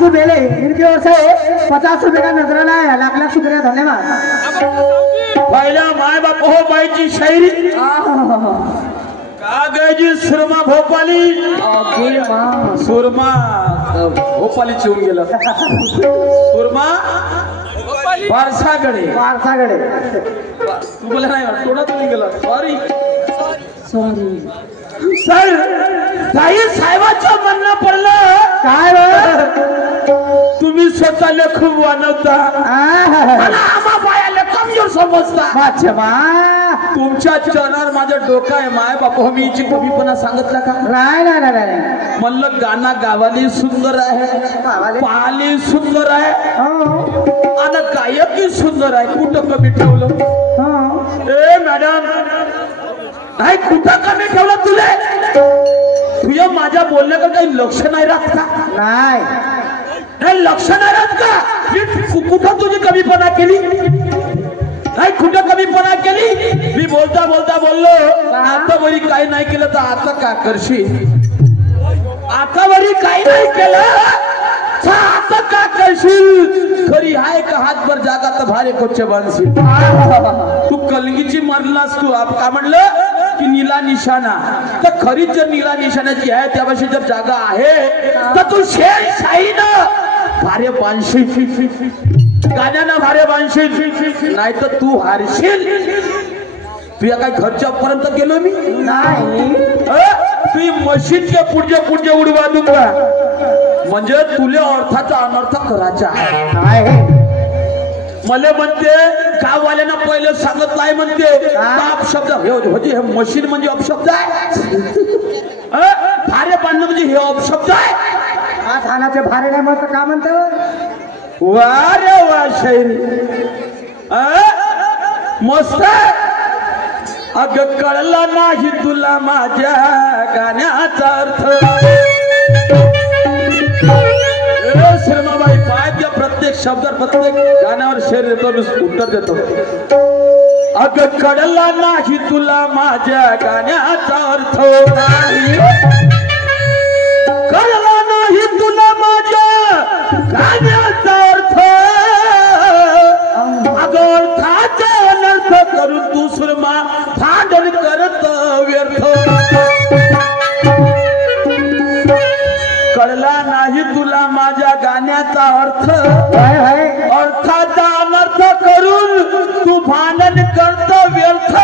बाबू बेले इनकी ओर से 50 रुपए का नजराना है। लाख लाख शुक्रिया, धन्यवाद। पहिला माय बाप हो बाईची शायरी कागजी सुरमा भोपाली सुरमा भोपाली चिवून गेलं सुरमा पारसाकडे तू बोला नाही थोडा तुम्ही गेला सॉरी सर काही साहेबांचं म्हणणं पडलं काय तुम्ही स्वतःला खूप वानवता आम्हा बायाला कमजोर समजता तुमच्या चरणावर माझं डोकं आहे माय बापा मी हिची कमीपणा सांगितला का नाही म्हणलं गाणं गावाली सुंदर आहे पाली सुंदर आहे आणि गायकी सुंदर आहे कुठं कमी ठेवलं ए मॅडम नाही कुठं कमी ठेवलं तुला तुझ्या माझ्या बोलण्याकडे काही लक्ष नाही राहत का नाही लक्ष नाही राहत का कुठं तुझी कमीपणा केली नाही कुठं कमीपणा केली मी बोलता बोललो आता वरी काही नाही केलं तर आता का करशील आता वरी काही नाही केलं आता का करशील खरी आहे का हातभर जागा तर भारे कोच्चे बांधशील तू कलगीची मारलास तू का म्हणलं की नीला निशाणा तर खरीच जर नीला निशाण्याची आहे त्यापाशी जर जागा आहे तर तू शेर शाही ना भारे बांधशील गाण्यानं भारे बांधशील नाही तर तू हारशील तुझ्या काय घरच्या पर्यंत गेलो मी नाही तुझी मशीदच्या पुढचे उडवा दूंगा म्हणजे तुला अर्थाचा अनर्थ करायचा आहे मला म्हणते गाववाल्यांना पहिलं सांगत नाही म्हणते अपशब्द हे मशीन म्हणजे अपशब्द आहे भारे बांधणं म्हणजे हे अपशब्द आहे थानाचे भारे नाही म्हणत का म्हणतो वा रे वा शायरी मस्त अग कळला नाही तुला माझ्या गाण्याचा अर्थ श्रीमाबाई पाय प्रत्येक शब्दावर प्रत्येक गाण्यावर शेर देतो मी उत्तर देतो अग कळला नाही तुला माझ्या गाण्याचा अर्थ कळला नाही तुला माझ्या गाण्याचा अर्थ अगं अर्थाचा अनर्थ करून तू सुरमा भांडण करत व्यर्थ कळला नाही तुला माझ्या गाण्याचा अर्थ अर्थाचा अनर्थ करून तू भांडण करत व्यर्थ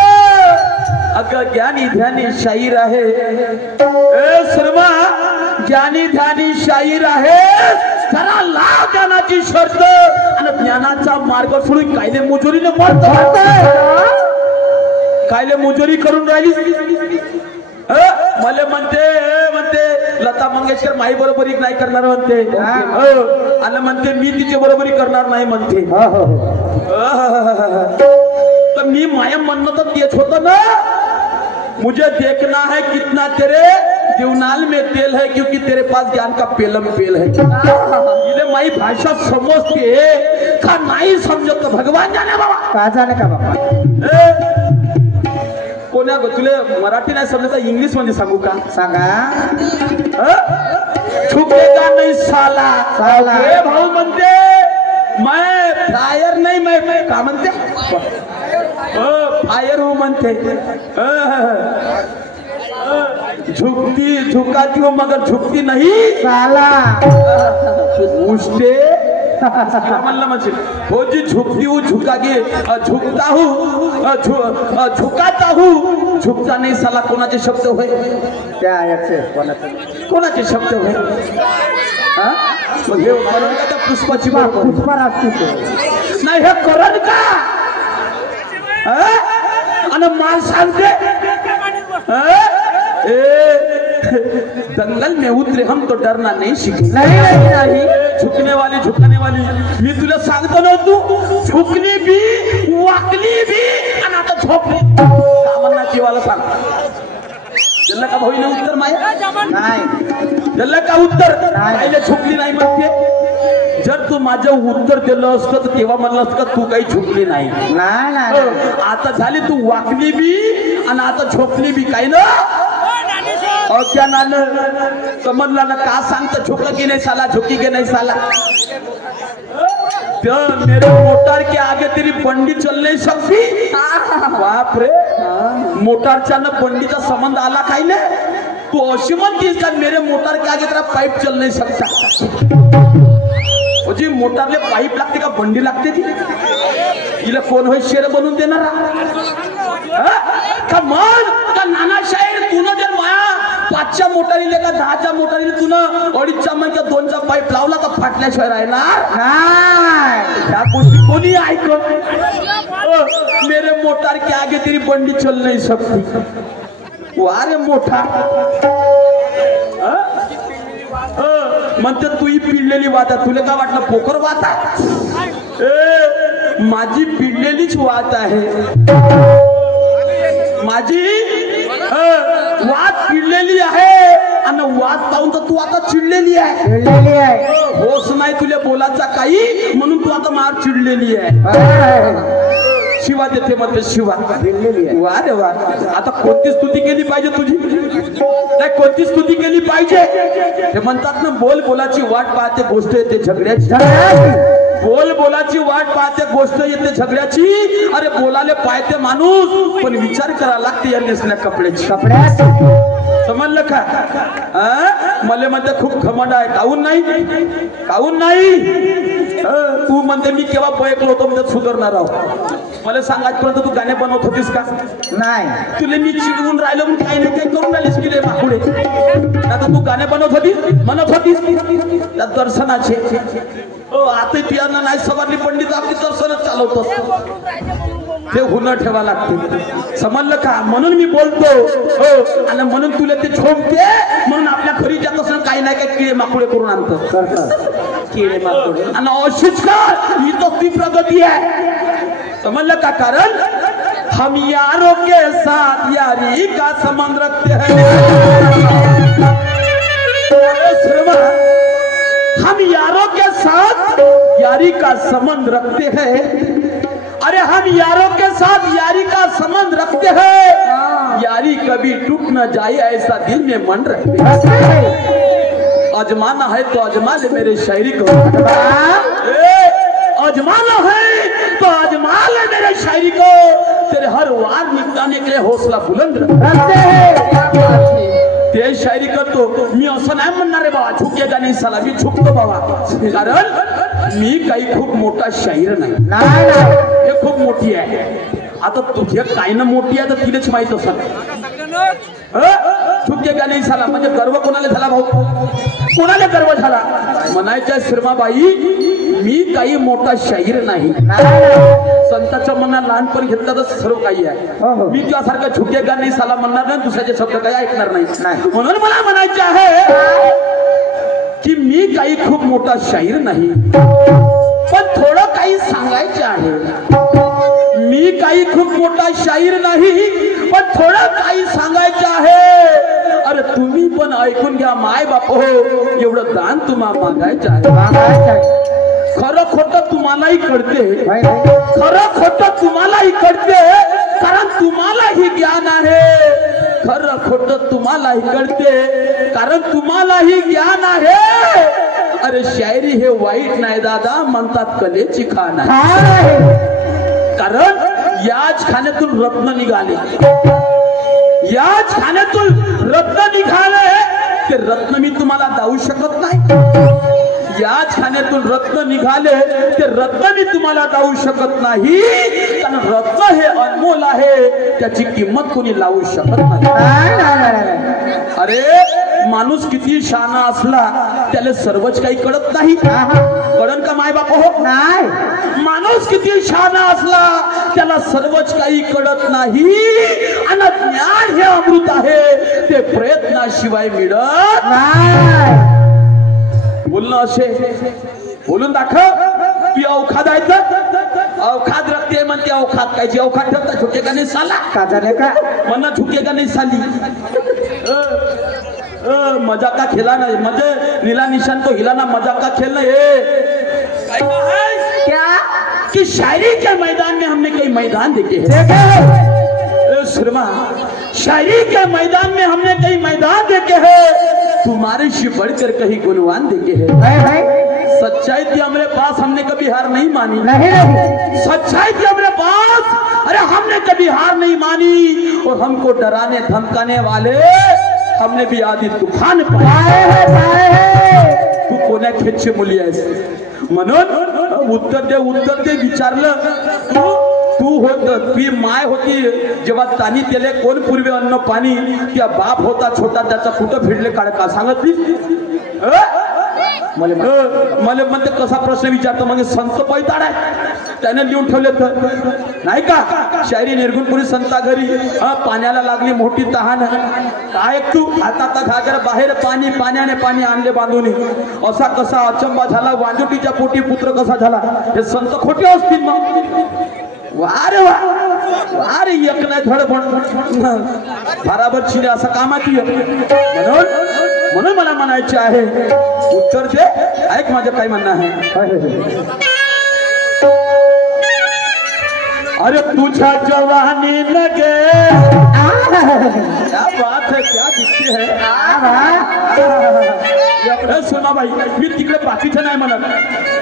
अगं ज्ञानी ध्यानी शाहीर आहे ए सुरमा ज्ञानी ध्यानी शाहीर आहे खरा लाव ज्ञानाची शर्त आणि ज्ञानाचा मार्ग सोडून कायले मुजुरीने मरतो कायले मुजुरी करून राहिली मला म्हणते लता मंगेशकर माई बरोबरी नाही करणार म्हणते आणि म्हणते मी तिच्या बरोबरी करणार नाही म्हणते तर मी माया म्हणणं तर तेच होतं ना मुझे देखना है कितना तेरे दिवनाल में तेल है क्योंकि तेरे पास ज्ञान का पेलम पेल है इले माई भाषा समजते का नहीं समजत तो भगवान जाने बाबा का जाने का बाबा कोण्या गो तुले मराठी नाही समजता इंग्लिश मध्ये सांगू का सांगा झुकेगा नहीं साला ए भाऊ म्हणते मैं फायर नहीं मैं का म्हणते फायर हूँ म्हणते झुकाती हूँ मगर झुकती नहीं साला उष्टे हो जी झुकती हूँ झुकता हूँ झुकाता हूँ झुकता नहीं साला कोणाचे शब्द होय त्या कोणाचे शब्द होय हे करण का त्या पुष्पाची नाही हे करण का आणि मार सांगते दंगल में उतरे हम तो डरना नहीं सीखे नहीं झुकने वाली मी तुला सांगतो ना तू झुकली भी वाकली भी आणि आता झोपली कामना जीवाला सांग जल्ला का भाऊने उत्तर माया नाही जल्ला का उत्तर कायले झुकली नाही म्हणते जर तू माझं उत्तर दिलं असतं तर तेव्हा म्हणलं असतं तू काही झुकली नाही आता झाली तू वाकली बी आणि आता झोपली बी काय ना और क्या नाना समझला ना का सांगता झुकेगी नहीं साला झुकेगी नहीं साला तो मेरे मोटर के आगे तेरी बंडी चल नहीं सकती बाप रे मोटरचा ना बंडीचा संबंध आला काही ने तू अशी म्हणतीस का मेरे मोटर के आगे तेरा पाइप चल नहीं सकता जी मोटरले पाइप लागते का बंडी लागते ती हिला कोण होय शेर बनवून देणार का मन का नाना शाहीर तुनं जर माया 5च्या मोटारीले का 10च्या मोटारीले तुनं 2.5चा मग 2चा पाईप लावला तर फाटल्याशिवाय राहणार नाही त्या गोष्टी कोणी ऐकत मेरे मोटार के आगे तेरी बंडी चल नहीं सकती वारे मोठा म्हणते तू ही पिडलेली वात आहे तुला काय वाटलं पोकर वात आहे माझी पिडलेलीच वात आहे माझी वात पिडलेली आहे आणि वात पाहून तर तू आता चिडलेली आहे होस नाही तुला बोलायचा काही म्हणून तू आता मार चिडलेली आहे शिवा देते मध्ये शिवा वा रे वा आता कोणती स्तुती केली पाहिजे तुझी नाही कोणती स्तुती केली पाहिजे ते म्हणतात ना बोल बोलाची वाट पाहते गोष्ट येते झगड्याची बोल बोलाची वाट पाहते गोष्ट येते झगड्याची अरे बोलाले पाहते माणूस पण विचार करा लागते या नेसल्या कपड्याची समजलं का मला म्हणते खूप घमंड आहे काहून नाही तू म्हणते मी केव्हा बयकलो होतो म्हणजे सुधारणार आहोत मला सांग आजपर्यंत तू गाणे बनवत होतीस का नाही तुला मी चिडवून राहिलो म्हणून काही नाही काही करून राहिलीस की रे माकुडे आता तू गाणे म्हणत होतीस त्या दर्शनाचे आता पियाना नाही सवारली पंडित आपली दर्शनच चालवतो ते हुनर ठेवा लागते समजलं का म्हणून मी बोलतो हो आणि म्हणून तुला ते झोपते म्हणून आपल्या घरी जात असं काही नाही काही किडे माकुडे करून आणतो किडे माकुडे आणि अशीच का ही तो ती प्रगती आहे समझ का कारण हम यारों के साथ यारी का संबंध रखते हैं हम यारों के साथ यारी का संबंध रखते हैं अरे हम यारों के साथ यारी का संबंध रखते हैं यारी कभी टूट न जाए ऐसा दिल में मन रखते हैं अजमाना है तो अजमा ले मेरे शायरी को अजमाना है तो अजमा ले मेरे शायरी को तेरे हर वार निपटाने के लिए हौसला बुलंद रखते हैं ते शायरी करतो मी असं नाही म्हणणार रे बाबा झुकेगा नाही साला मी झुकतो बाबा कारण मी काही खूप मोठा शाहीर नाही हे खूप मोठी आहे आता तुझे काय ना मोठी आहे तर तिलाच माहित असत झुकेगा नाही साला म्हणजे गर्व कोणाला झाला भाऊ कोणाला गर्व झाला म्हणायच्या श्रीमाबाई मी काही मोठा शाहीर नाही संताच्या मनात लहानपण घेतलं तर सर्व काही आहे मी त्यासारखा झुकेगा नाही साला म्हणणार नाही दुसऱ्याचे शब्द काही ऐकणार नाही म्हणून मला म्हणायचे आहे की मी काही खूप मोठा शाहीर नाही पण थोडं काही सांगायचे आहे मी काही खूप मोठा शाहीर नाही पण थोडं काही सांगायचं आहे अरे तुम्ही पण ऐकून घ्या माय बाप हो एवढं दान तुम्हाला मागायचं आहे खरं खोटं तुम्हालाही कळते खरं खोटं तुम्हालाही कळते कारण तुम्हालाही ज्ञान आहे खरं खोटं तुम्हालाही कळते कारण तुम्हालाही ज्ञान आहे अरे शायरी हे वाईट नाही दादा म्हणतात कलेची खाण आहे कारण याच खाण्यातून रत्न निघाले याच खाण्यातून रत्न निघाले ते रत्न मी तुम्हाला दाऊ शकत नाही याच खाण्यातून रत्न निघाले ते रत्न मी तुम्हाला दाऊ शकत नाही कारण रत्न हे अनमोल आहे त्याची किंमत कोणी लावू शकत नाही अरे माणूस किती शहाणा असला त्याला सर्वच काही कळत नाही कळन का माय बाप हो नाही माणूस किती शहाणा असला त्याला सर्वच काही कळत नाही आणि ज्ञान हे अमृत आहे ते प्रयत्नाशिवाय मिळत नाही बोलणं असे बोलून दाखव की अवखादायचं अवखाद रखते म्हणते अवखाद काय जी अवखाद ठेवता झुकेगा नाही साला का झाले का म्हणणं झुकेगा नाही साली मजा का खेला ना म्हणजे नीला निशान तो हिला ना मजा का खेलना है क्या कि शायरी के मैदान में हमने कई मैदान देखे हैं शर्मा शायरी के मैदान में हमने कई मैदान देखे हैं, तुम्हारे से बढ़कर कहीं गुणवान देखे हैं। सच्चाई थी हमारे पास, हमने कभी हार नहीं मानी। नहीं सच्चाई थी हमारे पास, अरे हमने कभी हार नहीं मानी। और हमको डराने धमकाने वाले हमने भी आदि तूफान पाए हैं। तू कोण्या खेचे मुली आहेस म्हणून उत्तर दे विचारलं तू होत ती माय होती जेव्हा तानी त्याले कोण पूर्वी अन्न पाणी, त्या बाप होता छोटा त्याचा कुठं फिरले काढ का सांगतली? मला म्हणते कसा प्रश्न विचारतो म्हणजे संत पैताड आहे त्याने लिहून ठेवले तर नाही का? शायरी निर्गुणपुरी संता घरी पाण्याला लागली मोठी तहान, काय तू आता घागर बाहेर पाणी, पाण्याने पाणी आणले बांधून, असा कसा अचंबा झाला, वांजुटीच्या पोटी पुत्र कसा झाला? हे संत खोटे असतील मग? वारे वारे एक नाही धड पण बराबर छिले असं कामात म्हणून मला म्हणायचे आहे, उत्तर दे. ऐक माझं काय म्हणणं आहे. अरे तुझ्या जवानी लगे क्या बात है, क्या दिखती है. सोना बाई मी तिकडे बाकीचं नाही म्हणत,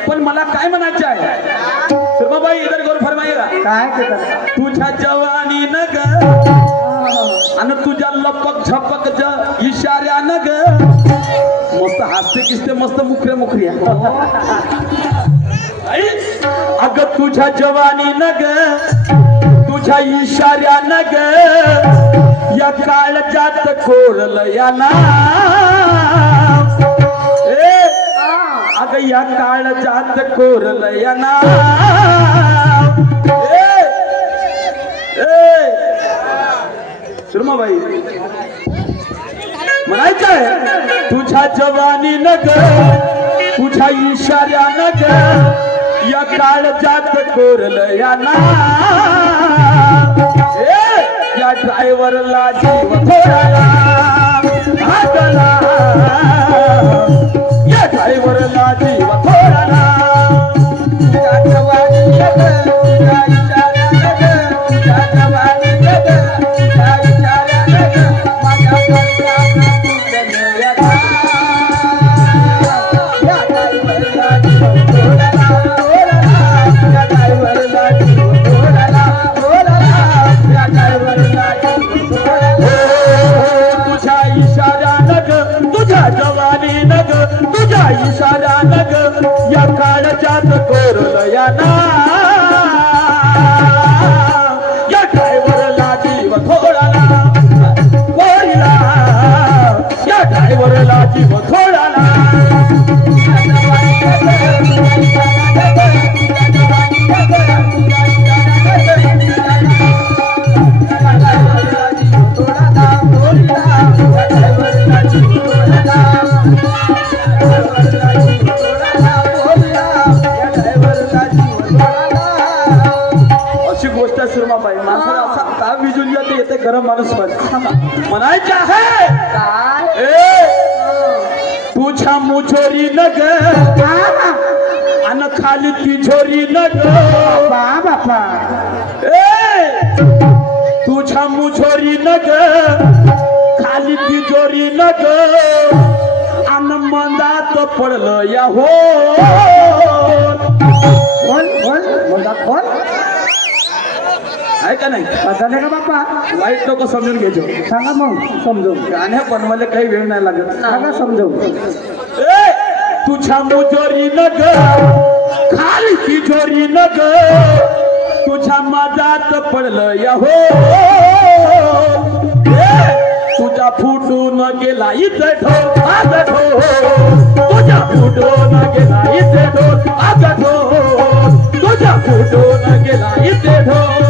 पण मला काय म्हणायचं आहे सोना बाई, इधर गौर फरमाइएगा. काय तुझ्या जवानी नग आणि तुझ्या लपक झपक इशाऱ्या नग मस्त हास्य किसते, मस्त मुखरे मुखरी. अग तुझ्या जवानी नग तुझ्या इशाऱ्या नग या काळजात कोरल या ना. अग या काळजात कोरल या ना. सुरमाबाई म्हणायचं आहे, तुझ्या जवानी नग तुझ्या इशाऱ्या नग या काळजात कोरल या ना. या ड्रायव्हरला जीव थोडाला भागला, या ड्रायव्हरला जीव थोडाला. तुझ्या जवानी नग तुझ्या इशाऱ्या नग तुझ्या जवानी नग तुझ्या इशाऱ्या नग माझ्या काळजात कोरल या ना. या ड्रायव्हरला जीव तुझ्या इशारा नग तुझ्या जवानी नग तुझ्या इशारा नग या काळजात कोरल या ना. या ड्रायव्हरला जीव थोडाला कोरीला, या ड्रायव्हरला जीव थोडाला. अशी गोष्ट सुरमाबाई माणसाला असा ताप विजून जाते, येते गरम माणूस म्हणायचं आहे. तुझ्या मुझोरी नग आणि खाली तिजोरी नग बापा. तुझ्या मुझोरी नग खाली तिजोरी नग आणि मंदात पडलं या हो. कोण आहे का नाही? झाले का बापा? वाईट लोक समजून घ्यायचो. सांगा मग समजून. गाण्या बनवायला काही वेळ नाही लागत. सांगा समजून. तुझ्या मुजोरी नग खाली तिजोरी नग तुझ्या मजात पडलं या हो. तुझा फुटून गेला इथे ढोल आग ढोल, तुझा फुटून गेला इथे ढोल आग ढोल, तुझा फुटून गेला इथे ढोल.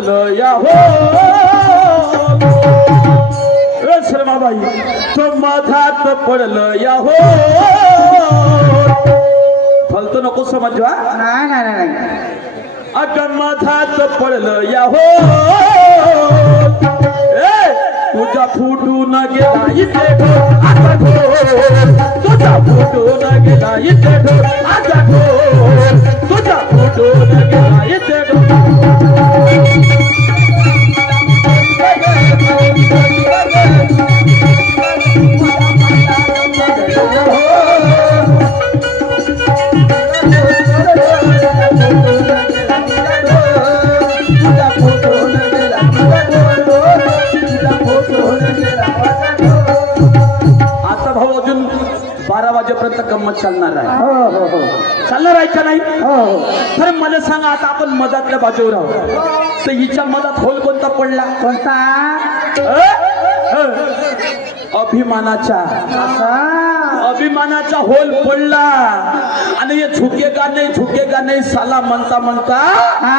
पडलं या हो शर्माबाई तो मधात पडलं या हो फलतो नको समजवा नाही नाही नाही अगं मधात पडलं या हो तुझा फुटून गेला इथे ढोल आता ढोल तुझा फुटून गेला इथे ढोल आता ढोल तुझा फुटून गेला इथे ढोल आता भाऊ अजून 12 वाजेपर्यंत गंमत चालणार आहे हो हो हो चालणार आहे का नाही हो हो तर मला सांगा आता आपण मधातल्या बाजूवर आहोत तर हिच्या मधात होल कोणता पडला कोणता अभिमानाचा असा अभिमानाचा होल पडला आणि हे झुकेगा नाही साला म्हणता म्हणता हा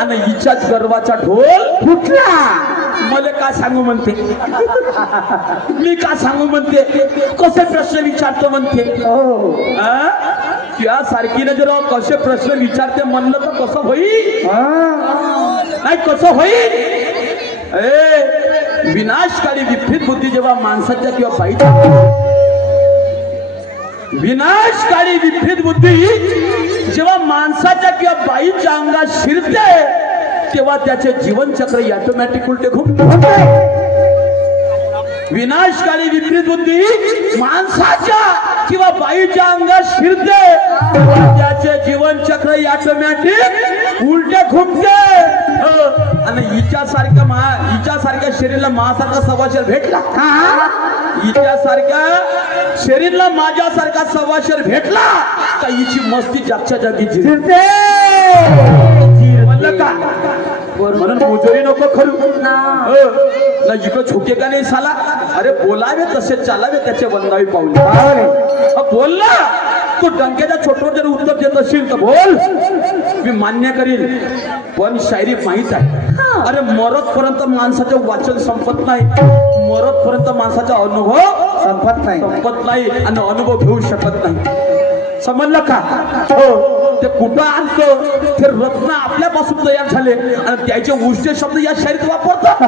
आणि हिच्याच गर्वाचा ढोल फुटला मला का सांगू म्हणते मी का सांगू म्हणते कसे प्रश्न विचारतो म्हणते हो त्या सारखीने जर कसे प्रश्न विचारते म्हणलं तर कसं होईल नाही कसं होईल विनाशकारी विपरीत बुद्धी जेव्हा माणसाच्या किंवा बाईच्या विनाशकारी विपरीत बुद्धी जेव्हा माणसाच्या किंवा बाईच्या अंगात शिरते तेव्हा त्याचे जीवनचक्र ऑटोमॅटिक उलटे घुमते विनाशकारी विपरीत बुद्धी माणसाच्या किंवा बाईच्या अंगात शिरते तेव्हा त्याचे जीवनचक्र ऑटोमॅटिक उलटे घुमते आणि हिच्यासारख्या शरीराला माझ्यासारखा सवाशेर भेटला हिच्यासारख्या शरीरला माझ्यासारखा सवाशेर भेटला का हिची मस्ती जागच्या जागी फिरते म्हणलं का म्हणून मुजोरी नको करू ना इकडं झुके का नाही साला अरे बोलावे तसे चालावे त्याचे वंदावी पाऊल बोल ना तू डंक्याच्या छोटवर जर उत्तर देत असशील तर बोल मी मान्य करीन पण शायरी माहीत आहे अरे मरतपर्यंत माणसाचं वाचन संपत नाही मरतपर्यंत माणसाचा अनुभव संपत नाही आणि अनुभव घेऊ शकत नाही समजलं का हो ते कुठं आणतो ते रत्न आपल्यापासून तयार झाले आणि त्याचे उष्टे शब्द या शायरीत वापरतात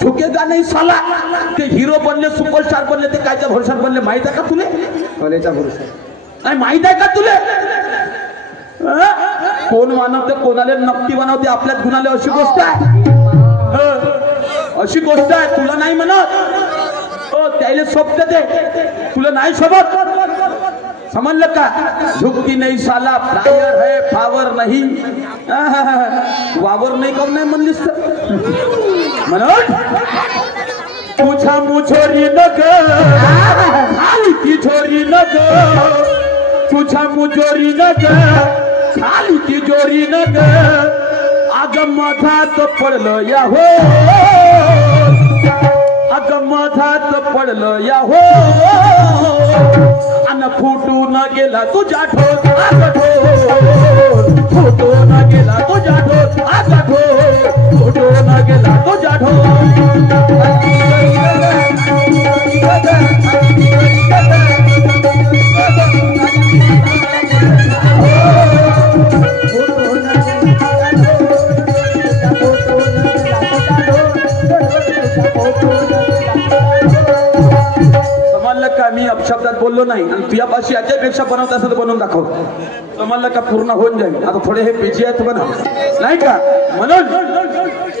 झुकेगा नाही साला ते हिरो बनले सुपरस्टार बनले ते कायच्या भरोशात बनले माहित आहे का तुले कलेचा भरोसा नाही माहित आहे का तुले कोण मानवते कोणाला नक्की बनवते आपल्यात गुणाले अशी गोष्ट आहे अशी गोष्ट आहे तुला नाही म्हणत त्याला सोबते ते तुला नाही सोबत समजलं का झुकती नहीं साला प्रायर है पावर नहीं वावर नाही काऊन नाही म्हणलीस म्हणून तुझा मुझोरी नग खाली तिजोरी नग तुझा मुझोरी नग खाली तिजोरी नग आग मधात पडलं या हो अग मधात पडलं या हो अन फुटून गेला तुझ्या ढोल आग ढोल फुटून गेला तुझ्या ढोल आग ढोल फुटून गेला तुझ्या ढोल का मी अपशब्दात बोललो नाही आणि तुझ्यापाशी याच्यापेक्षा बनवत असेल तर बनवून दाखव तुम्हाला का पूर्ण होऊन जाईल आता थोडे हे बिजी आहेत बनव नाही का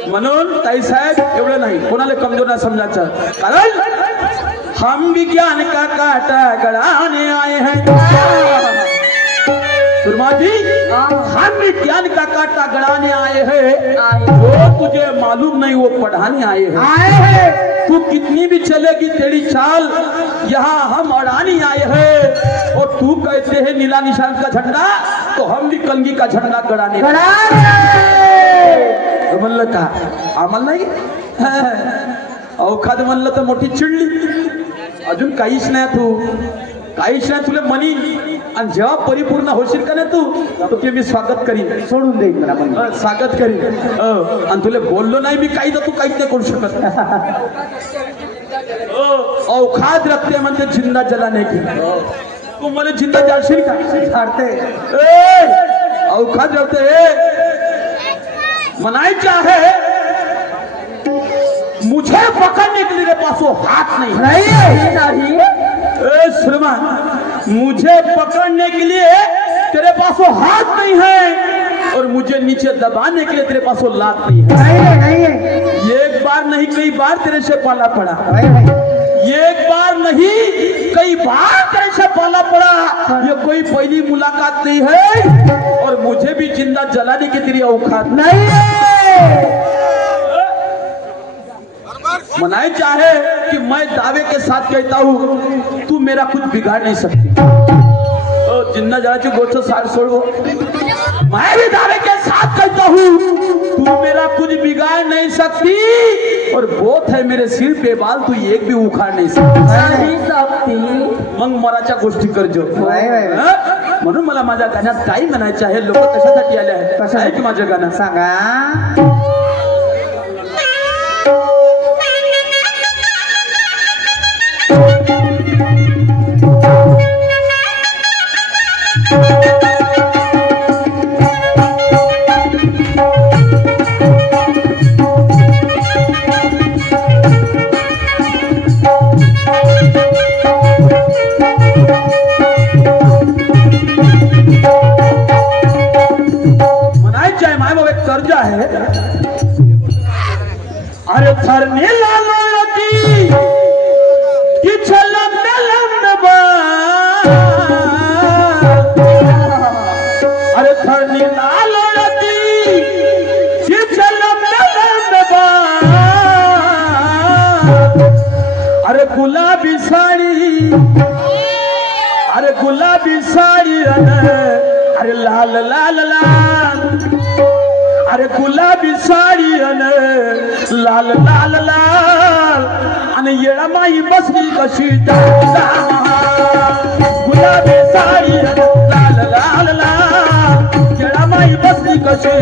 म्हणून ताई साहेब एवढं नाही कोणाला कमजोर नाही समजायचं कारण हम विज्ञान का काटा गड़ाने आए हैं सुरमा जी हम विज्ञान का काटा गड़ाने आए हैं वो तुझे मालूम नहीं वो पढ़ाने आए हैं तू कितनी भी चलेगी तेरी चाल यहाँ हम अड़ानी आए हैं और तू कहते हैं नीला निशान का झंडा तो हम भी कंगी का झंडा गड़ाने म्हणलं का आम्हाला नाही अवखाद म्हणलं तर मोठी चिडली अजून काहीच नाही तू काहीच नाही तुला म्हणी आणि जेव्हा परिपूर्ण होशील का ना तू तर ते मी स्वागत करीन सोडून देईन मला पण स्वागत करीन आणि तुला बोललो नाही मी काही तर तू काहीच नाही करू शकत औखाद रखते म्हणते जिंदा जलाने की तू मला जिंदा जाशील का झाडते औखाद रखते मनायचे आहे मुझे पकड़ने के लिए तेरे पास वो हाथ नहीं श्रीमान मुझे पकड़ने के लिए तेरे पास वो हाथ नहीं है और मुझे नीचे दबाने के लिए तेरे पास वो लात नहीं है एक बार नहीं कई बार तेरे से पाला पड़ा एक बार नहीं कई बार तेरे से पाला पड़ा ये कोई पहली मुलाकात नहीं है और मुझे भी जिंदा जलाने की तेरी औकात नहीं है मनाई चाहे कि मैं दावे के साथ कहता हूँ तू मेरा कुछ बिगाड़ नहीं सकती जिन्ना जलाची गोष्ट सार छोड़ो मैं भी दावे के साथ कहता हूँ तू मेरा कुछ बिगाड़ नहीं सकती और बहुत है मेरे सिर पे बाल तू एक भी उखाड़ नहीं सकती मग मराच्या गोष्टी करजो म्हणून मला माझ्या गाण्यात काही म्हणायचे आहे लोक कशासाठी आले आहेत कसं आहे की माझं गाणं सांगा अरे थरने लालोती कि छलम अरे थरने लालोती कि छलम अरे गुलाबी साड़ी अरे लाल लाल लाल अरे गुलाबी साडी लाल लाल लाल आणि येळामाई बसली कशी गुलाबी साडी लाल लाल लाल येळामाई बसली कशी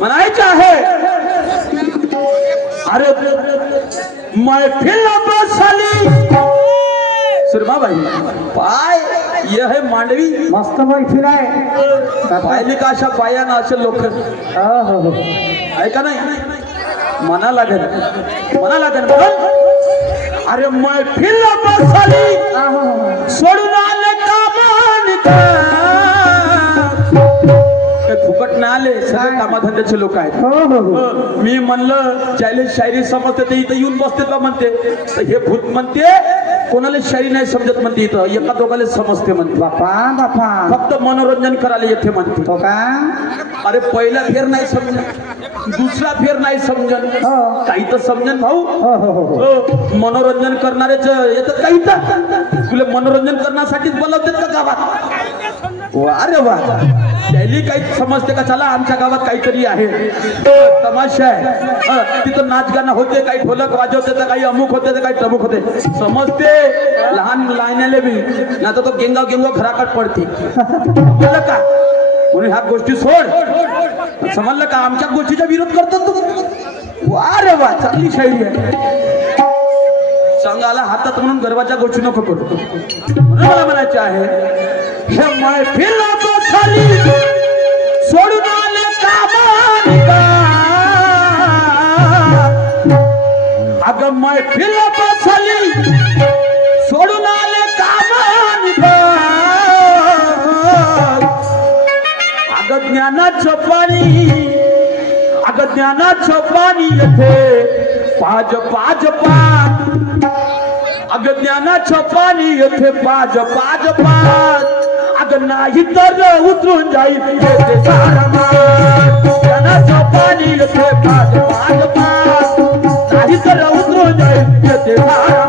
मनायचा है अरे महफिल बसली सुरमा भाई पाय यह है मांडवी मस्त महफिल आहे पाहिली का अशा बायाना असे लोक ऐका नाही मना लागेल अरे महफिल बसली सोडून आले कामान फुकट ना आले सगळे कामाधंद्याचे लोक आहेत मी म्हणलं ज्याला शायरी समजते ते इथं येऊन बसते का म्हणते तर हे भूत म्हणते कोणाला शायरी नाही समजत म्हणते इथं एका दोघाला समजते म्हणते बापा फक्त मनोरंजन करायला येते म्हणते तो का अरे पहिला फेर नाही समजत दुसरा फेर नाही समजन काही तर समजन भाऊ मनोरंजन करणारेच येतात काही तर तुला मनोरंजन करण्यासाठीच बोलवतात का गावात वा रे वा, त्याली काही समजते का? चला आमच्या गावात काहीतरी आहे, तमाशा आहे, तिथं नाच गाणं होते, काही ढोलक वाजवते तर काही अमुक होते तर काही टमुक होते, समजते लहान लायनाले बी, ना तर तो गेंगाव गेंगाव घराकट पडते. समजलं का? म्हणून ह्या गोष्टी सोड. समजलं का? आमच्या गोष्टीचा विरोध करतो तू. वा रे वा, चांगली शैली आहे. सांगाला हातात म्हणून गर्वाच्या गोष्टी नको करू. म्हणून मला म्हणायचे आहे, हे मैफिल बसली सोडून आले कामानिका, अगं मैफिल बसली सोडून आले कामानिका, अगं ज्ञानाचं पाणी, अगं ज्ञानाचं पाणी येथे पाज पाज पाज, अगं ज्ञानाचं पाणी येथे पाज पाज पाज, अगं नाही तर उतरून जाईल येथे सारा माज. ज्ञानाचं पाणी येथे पाज पाज पाज, नाही तर उतरून जाईल येथे सारा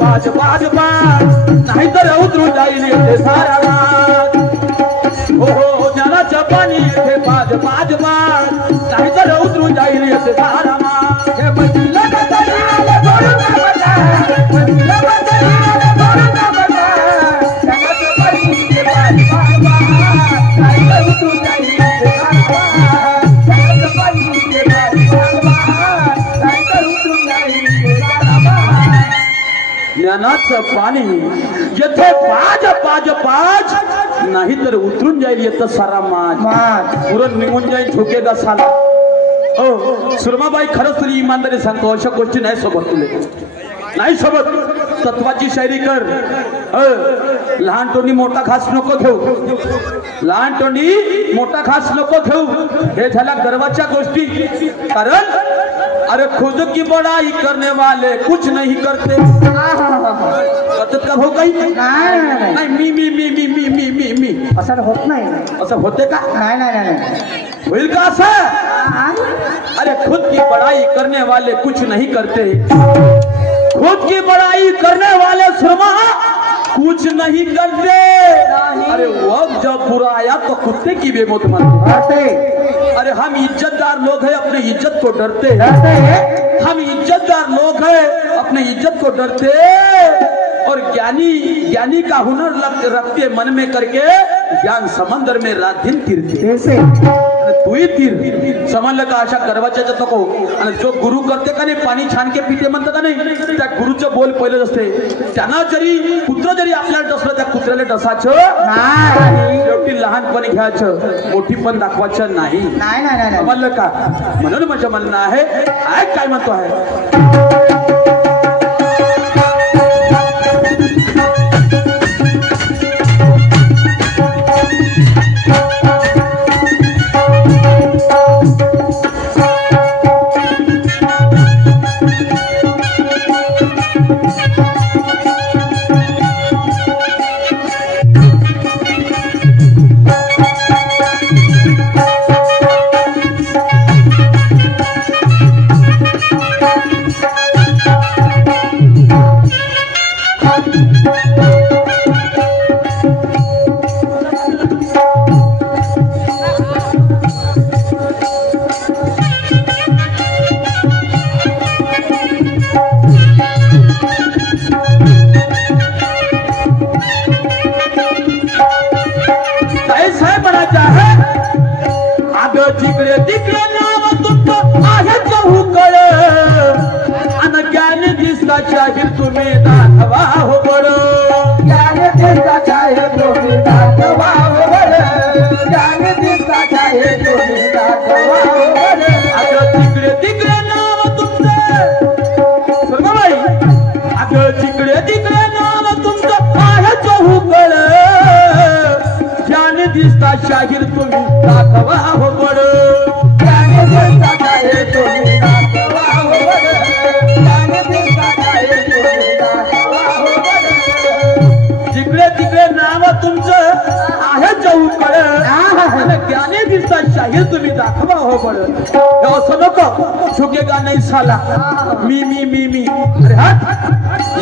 बाज बाज बाज, नाही तर उतरून जाईल येथे सारा माज. हो हो, ज्ञानाचं पाणी येथे बाज बाज बाज, नाही तर उतरून जाईल येथे सारा माज. हे बसलं का तरी आले बोलू का बता, बसलं का तरी आले बोलू का बता, ज्ञानाचं पाणी येथे बाज बाज बाज, नाही तर उतरून जाईल येथे सारा माज. ज्ञानाचं पाणी येथे बाज बाज बाज, नाही तर उतरून जाईल येथे सारा माज. ज्ञानाचं पाणी येथे पाज पाज पाज, नाही तर उतरून जाईल येतं सारा माज. पुरण निघून जाईल झोकेगा साला. हो सुरमाबाई, खरंच तरी इमानदारी सांगतो, अशा गोष्टी नाही सोबत तुले, नाही सोबत. तत्वाची शायरी कर. लहान तोंडी मोठा खास नको ठेवू, लहान तोंडी मोठा खास नको ठेवू. हे झाल्या गर्वाच्या गोष्टी. कारण अरे खुद की बड़ाई करने वाले कुछ नहीं करते. करतात का भाऊ काही? नाही, मी मी मी मी मी मी मी मी असं होत नाही. असं होते का? नाही नाही नाही, होईल का असं? अरे खुद की बड़ाई करने वाले कुछ नहीं करते, खुद की बड़ाई करने वाले सुरमा कुछ नहीं करते. अरे वक्त जब बुरा आया तो कुत्ते की बेमौत मरते. अरे हम इज्जतदार लोग हैं, अपने इज्जत को डरते हैं. हम इज्जतदार लोग हैं, अपने इज्जत को डरते. और ज्ञानी का हुनर रखते मन में करके, ज्ञान समंदर में रात दिन तीरते. तू ही तीर. समजलं का? अशा गर्वाच्या नको. आणि जो गुरु करते का नाही, पाणी छान के पिते म्हणतं का नाही, त्या गुरुचं बोल पहिलेच असते. त्यांना जरी कुत्र जरी आपल्याला डसलं, त्या कुत्र्याला डसायचं नाही. शेवटी लहानपणी घ्यायचं, मोठी पण दाखवायचं नाही. समजलं का? म्हणून माझं म्हणणं आहे, काय म्हणतो आहे, दिसता शाहीर तुम्ही दाखवा हो बळ ज्ञान दिसता शाहीर तुम्ही दाखवा हो बळ ज्ञान दिसता शाहीर तुम्ही दाखवा हो बळ अगं तिकडे तिकडे नाव तुमचं सर्वबाई अगं तिकडे तिकडे नाव तुमचं आहे चहूकळ ज्ञान दिसता शाहीर तुम्ही दाखवा हो बळ ज्ञान दिसता शाहीर तुम्ही दाखवा हो बळ ज्ञान दिसता शाहीर तुम्ही दाखवा हो बळ जिकडे तिकडे नाव तुमचं आहे चहूकळ आणि ज्ञानी दिसता शाहीर तुम्ही दाखवा हो बळ असं नको झुकेगा नहीं साला मी मी मी मी अरे हट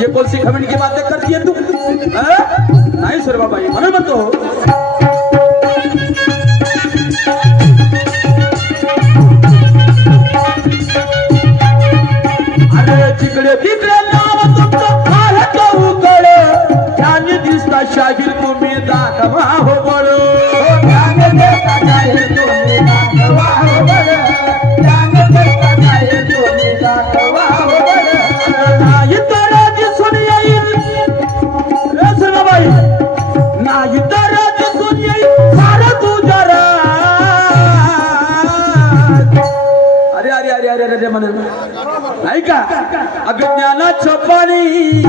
ये कौन सी घमंड की बातें करती है तू नहीं सर बाबा ये म्हणून म्हणतो अरे तिकडे तिकडे नाव तुमचं आहे चहूकळ ज्ञानी दिसता शाहीर तुम्ही दाखवा हो बळ ज्ञान दिसता शाहीर तुम्ही दाखवा हो बळ ज्ञान दिसता शाहीर तुम्ही दाखवा हो बळ नाही तर दिसून येईल रे सणाबाई नाही तर दिसून येईल सारं तुझ्या अरे अरे अरे अरे अरे म्हणून नाही का अज्ञानाचं पाणी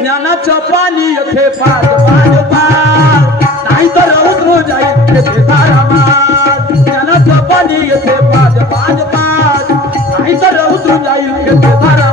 ज्ञानाचं पाणी येथे पाज पाज पाज नाही तर उतरू जाईल येथे सारा माज ज्ञानाचं पाणी येथे पाज पाज पाज नाही तर उतरू जाईल येथे सारा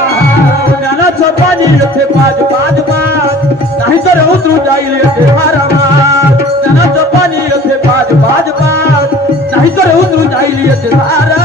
ज्ञानाचं पाणी येथे पाज पाज पाज नाही तर उतरू जाईल येथे सारा माज ज्ञानाचं पाणी येथे पाज पाज पाज नाही तर उतरू जाईल येथे सारा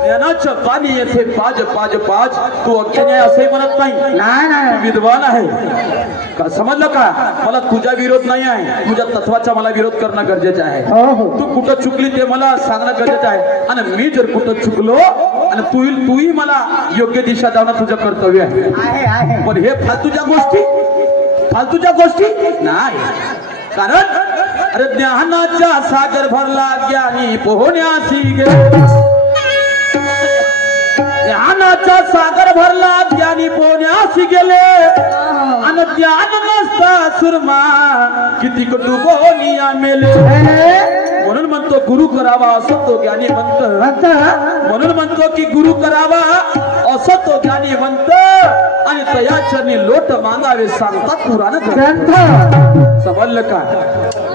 ज्ञानाचं पाणी येथे पाज पाज पाज तू अज्ञानी आहे असंही म्हणत नाही नाही नाही विद्वान आहे का समजलं का मला तुझा विरोध नाही आहे तुझ्या तत्वाचा मला विरोध करणं गरजेचं आहे हो हो तू कुठं चुकली ते मला सांगणं गरजेचं आहे आणि मी जर कुठं चुकलो आणि तूही मला योग्य दिशा दावणं तुझं कर्तव्य आहे आहे आहे पण हे फालतूच्या गोष्टी नाही कारण अरे ज्ञानाचा सागर भरला ज्ञानी पोहण्यासी गेले ज्ञानाचा सागर भरला ज्ञानी पोहण्यासी गेले आणि ज्ञान नसता सुरमा किती डुबोनिया मेले म्हणून म्हणतो गुरु करावा असं तो ज्ञानी म्हणत म्हणून म्हणतो की गुरु करावा असं तो ज्ञानी म्हणत आणि तयाचरणी लोट मागावे सांगतात पुराण ग्रंथ समजलं का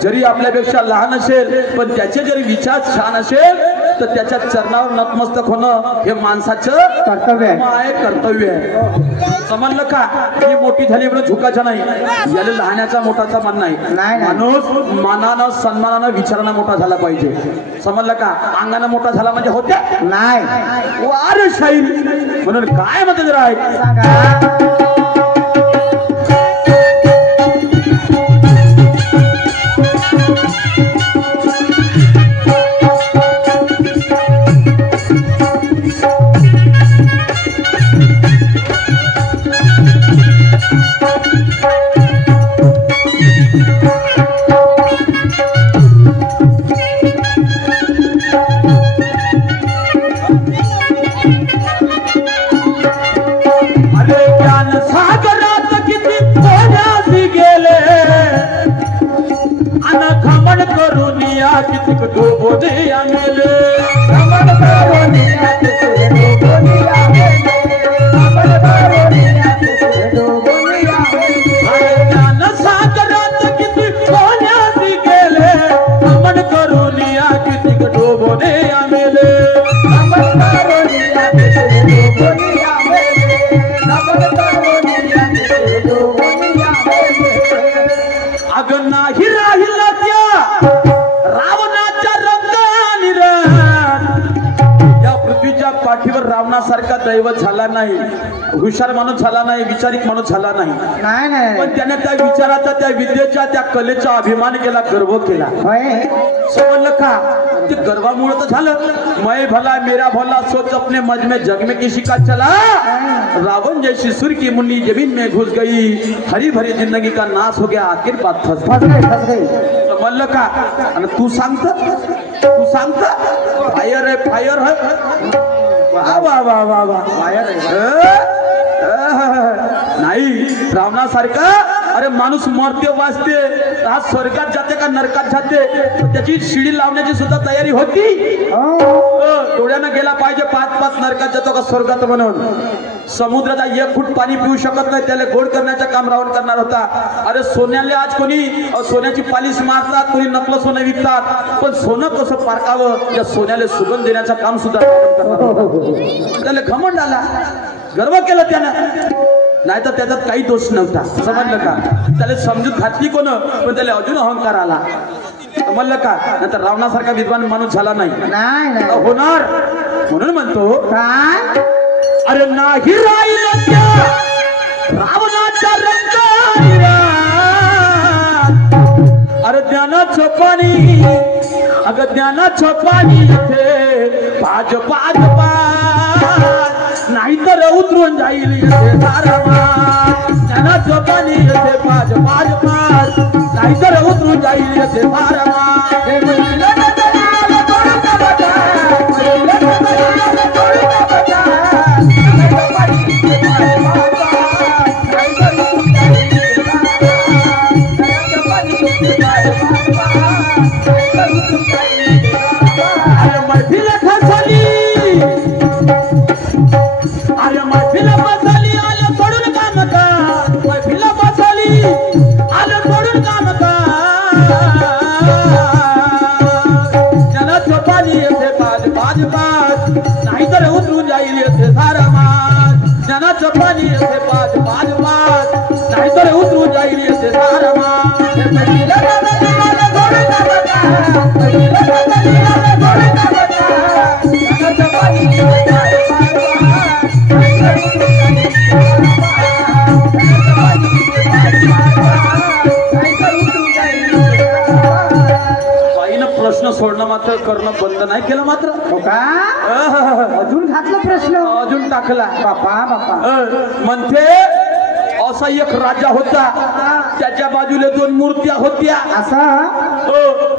जरी आपल्यापेक्षा लहान असेल पण त्याचे जरी विचार छान असेल तर त्याच्या चरणावर नतमस्तक होणं हे माणसाचं कर्तव्य आहे कर्तव्य आहे समजलं का ही मोठी झाली म्हणून झुकायचं नाही याला लहानाचा मोठाचा मान नाही माणूस मानानं सन्मानानं विचारानं मोठा झाला पाहिजे समजलं का अंगानं मोठा झाला म्हणजे होत्या नाही वार शाहीर म्हणून काय म्हणते जरा ऐक सांगा किती डोबोनिया मेले ज्ञान सागरात किती पोहण्यासी गेले अमन करुनिया किती डोबोनिया मेले अग नाही राहिला त्या रावणा रावणासारखा दैवत झाला नाही, हुशार माणूस झाला नाही, विचारिक माणूस झाला नाही, नाही नाही पण त्याने त्या विचाराचा, त्या विद्येच्या, त्या कलेचा अभिमान केला, गर्व केला. समजलं का? ते गर्वामुळे तर झालं. मैं भला मेरा भला सोच अपने मज में जग में किसी का चला, रावण जैसी सुर की मुन्नी जमीन में घुस गई, हरी भरी जिंदगी का नाश हो गया, आखिर बात फंस गई. समजलं का? आणि तू सांगत फायर आहे, फायर आहे. वा वा वा वा वा, नाही रावणासारखा. अरे माणूस मरते वाचते, हा स्वर्गात जाते का नरकात जाते, त्याची शिडी लावण्याची सुद्धा तयारी होती. डोळ्यानं गेला पाहिजे, 5-5 नरकात जातो का स्वर्गात म्हणून. समुद्राचा 1 फूट पाणी पिऊ शकत नाही, त्याला गोड करण्याचं काम रावण करणार होता. अरे सोन्याला आज कोणी सोन्याची पालिश मारतात, कोणी नकल सोनं विकतात, पण सोनं कसं पारकावं या सोन्याला सुगंध देण्याचं काम सुद्धा त्याला घमंड आला, गर्व केला त्यानं. नाही तर त्याच्यात काही दोष नव्हता. समजलं का? त्याला समजूत घातली कोण, पण त्याला अजून अहंकार आला. समजलं का? नंतर रावणासारखा विद्वान माणूस झाला नाही, होणार. म्हणून म्हणतो काय, अरे नाही राहिलं त्या रावणाच्या रंगात, अरे ज्ञानाचं पाणी, अगं ज्ञानाचं पाणी इथे पाज पाज पाज, नाही तर उतरून जाईल इथे सारमा. ज्ञानाचं पाणी इथे पाज पाज पाज, नाही तर उतरून जाईल इथे सारमा. नाही तर उतरून जाईल येथे सारमा. ज्ञानाचं पाणी येथे पाज पाज पाज, नाही तर उतरून जाईल येथे सारमा. प्रश्न सोडणं मात्र करणं बंद नाही केलं मात्र. हो का? अजून घातला प्रश्न, अजून टाकला. बापा बापा. म्हणते असा एक राजा होता, त्याच्या बाजूला 2 मूर्त्या होत्या असा,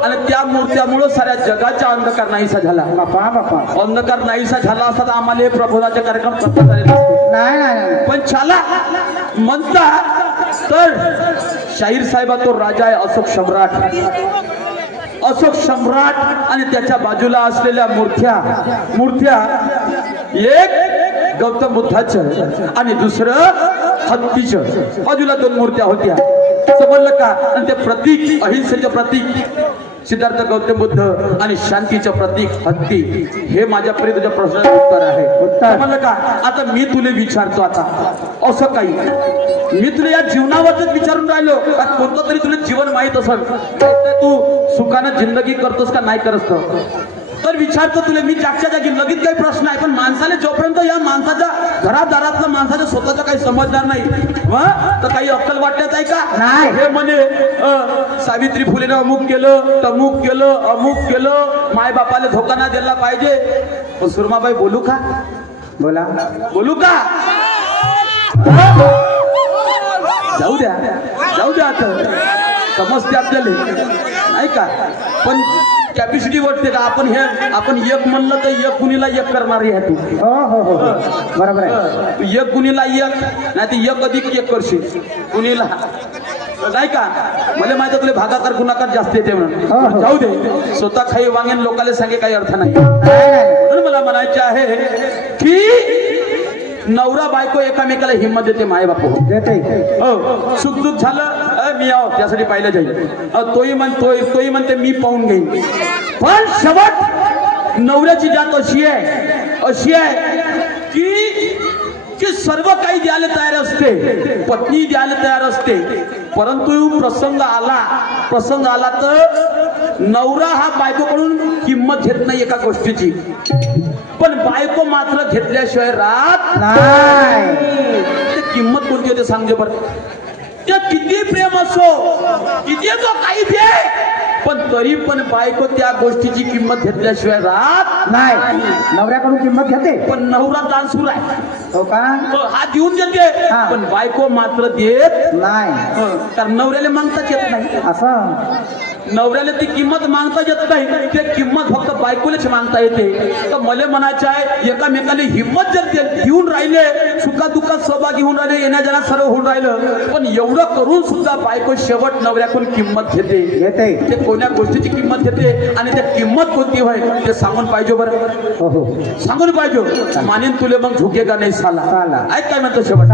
आणि त्या मूर्त्यामुळे साऱ्या जगाचा अंधकार नाहीसा झाला. बापा बापा. अंधकार नाहीसा झाला असता तर आम्हाला हे प्रबोधाचे कार्यक्रम करता झाले नसते. नाही, पण चला म्हणता तर शाहीर साहेबा तो राजा आहे, अशोक सम्राट. अशोक सम्राट आणि त्याच्या बाजूला असलेल्या मूर्त्या एक गौतम बुद्धाचं आणि दुसरं हत्तीचं. बाजूला 2 मूर्त्या होत्या. समजलं का? आणि ते प्रतीक, अहिंसेचं प्रतीक सिद्धार्थ गौतम बुद्ध आणि शांतीचं प्रतीक हत्ती. हे माझ्यापर्यंत तुझ्या प्रश्नाचं उत्तर आहे. समजलं का? आता मी तुला विचारतो, आता असं काही मी तुला या जीवनावरच विचारून राहिलो, कोणतं तरी तुला जीवन माहित असेल, तू सुखानं जिंदगी करतोस का नाही करत तर विचारतो तुला मी. जागच्या जागी लगेच काही प्रश्न आहे, पण माणसाला जोपर्यंत या माणसाच्या घरादारातल्या माणसाच्या स्वतःचं काही समजणार नाही तर काही अक्कल वाटण्यात आहे का? हे म्हणे सावित्री फुलेनं अमुक केलं, तमुक केलं, अमुक केलं, माय बापाला धोका नाही दिला पाहिजे. पण सुरमाबाई बोलू का? बोलू का? जाऊ द्या आता समजते आपल्याला नाही का? पण कॅपॅसिटी वाटते का? आपण एक म्हणलं तर 1 गुणीला 1 करणार आहे तू. हो बरोबर आहे. 1 गुणीला 1 नाही तर 1 अधिक 1 करशील गुणीला नाही का? मला माहिती तुला भागाकार गुणाकार जास्त येते म्हणून. जाऊ दे, स्वतः खाई वांगेन लोकांना सांगे काही अर्थ नाही. म्हणून मला म्हणायचे आहे की नवरा बायको एकामेकाला हिंमत देते, माय बाप हो. सुख दुःख झालं मी आहो त्यासाठी पाहिलं जाईल, तोही म्हणते मी पाहून घेईन. पण शेवट नवऱ्याची जात अशी आहे की सर्व काही द्यायला तयार असते, पत्नी द्यायला तयार असते, परंतु प्रसंग आला तर नवरा हा बायकोकडून किंमत किंमत घेत नाही एका गोष्टीची, पण बायको मात्र घेतल्याशिवाय राहत नाही. ते किंमत कोणती होते सांगते बरं. ते किती प्रेम असो, किती जो काही दे, पण तरी पण बायको त्या गोष्टीची किंमत घेतल्याशिवाय राहत नाही. नवऱ्याकडून किंमत घेते, पण नवरा दान सुरू आहे. हो का? हा देऊन देते, हा. पण बायको मात्र देत नाही. कारण नवऱ्याला मागताच येत नाही. असं नवऱ्याला ती किंमत मागता येत नाही, ते किंमत फक्त बायकोलाच मागता येते. तर मला म्हणायचं आहे, एकामेकाला हिंमत जर देऊन राहिले, सुखा दुःखात सहभागी होऊन राहिले, येण्या जाण्यात सर्व होऊन राहिलं, पण एवढं करून सुद्धा बायको शेवट नवऱ्याकडून किंमत घेते. घेते. ते कोण्या गोष्टीची किंमत घेते आणि त्या किंमत कोणती होय ते सांगून पाहिजे बरं. हो हो सांगून पाहिजे. मानेन तुले मग झुकेगा नाही साला. साला. ऐक काय म्हणतो शेवट.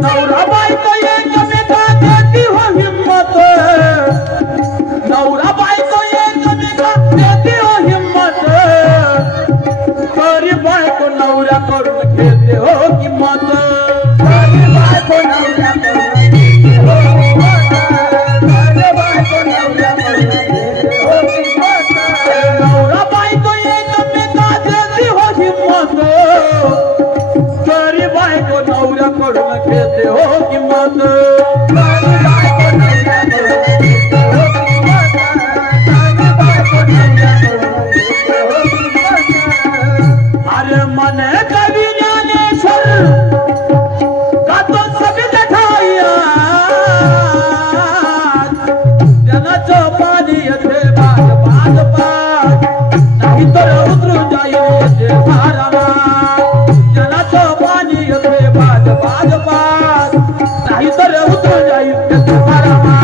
नवरा बायको एकमेका देती हो हिम्मत, नवरा बायको एकमेका देती हो हिम्मत, तरी बायको नवऱ्याकडून घेते हो किंमत. तरी बायको नवऱ्याकडून घेते हो किंमत, तरी बायको नवऱ्याकडून घेते हो किंमत. नवरा बायको एकमेका देती हो हिम्मत, तरी बायको नवऱ्याकडून घेते हो किंमत. तरी बायको नवऱ्याकडून घेते हो किंमत, तरी बायको नवऱ्याकडून घेते हो किंमत. अरे मन कवी ज्ञानेश्वर का तो सभी लठाया, जनाचं पाणी येते बाज बाज बाज, नाही तर उतरून जाईल येते भारामा. जनाचं पाणी येते बाज बाज बाज, नाही तर उतरून जाईल येते भारामा.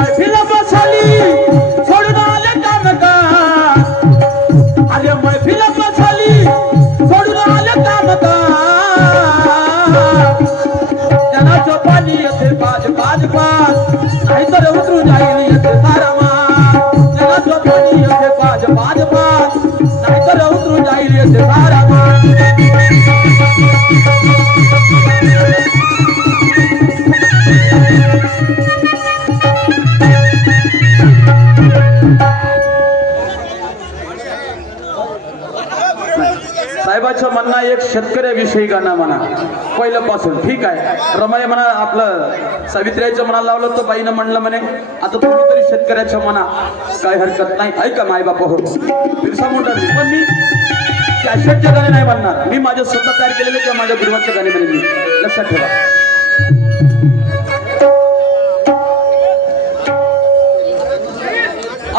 मैफिल बसली सोडून आले कामकाज, अरे मैफिल बसली सोडून आले कामकाज, जनाचं पाणी येते बाज बाज बाज, नाही तर उतरून जाईल येते सारामा. जनाचं पाणी येते बाज बाज बाज, नाही तर उतरून जाईल येते सारामा. साहेबाचं म्हणणं एक शेतकऱ्याविषयी गाणं म्हणा पहिल्यापासून. ठीक आहे, रमाई म्हणा आपलं सावित्र्याचं म्हणा लावलं तर बाईनं म्हणलं म्हणे, आता तुम्ही तरी शेतकऱ्याचं म्हणा, काही हरकत नाही. ऐका माय बाप हो, बिरसा मुंडा मी, पण मी कॅसेटचे गाणे नाही म्हणणार. मी माझ्या स्वतः तयार केलेले किंवा माझ्या गुरुवारचे गाणे म्हणेन मी, लक्षात ठेवा.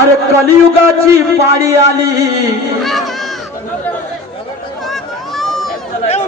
अरे कलियुगाची पाळी आली,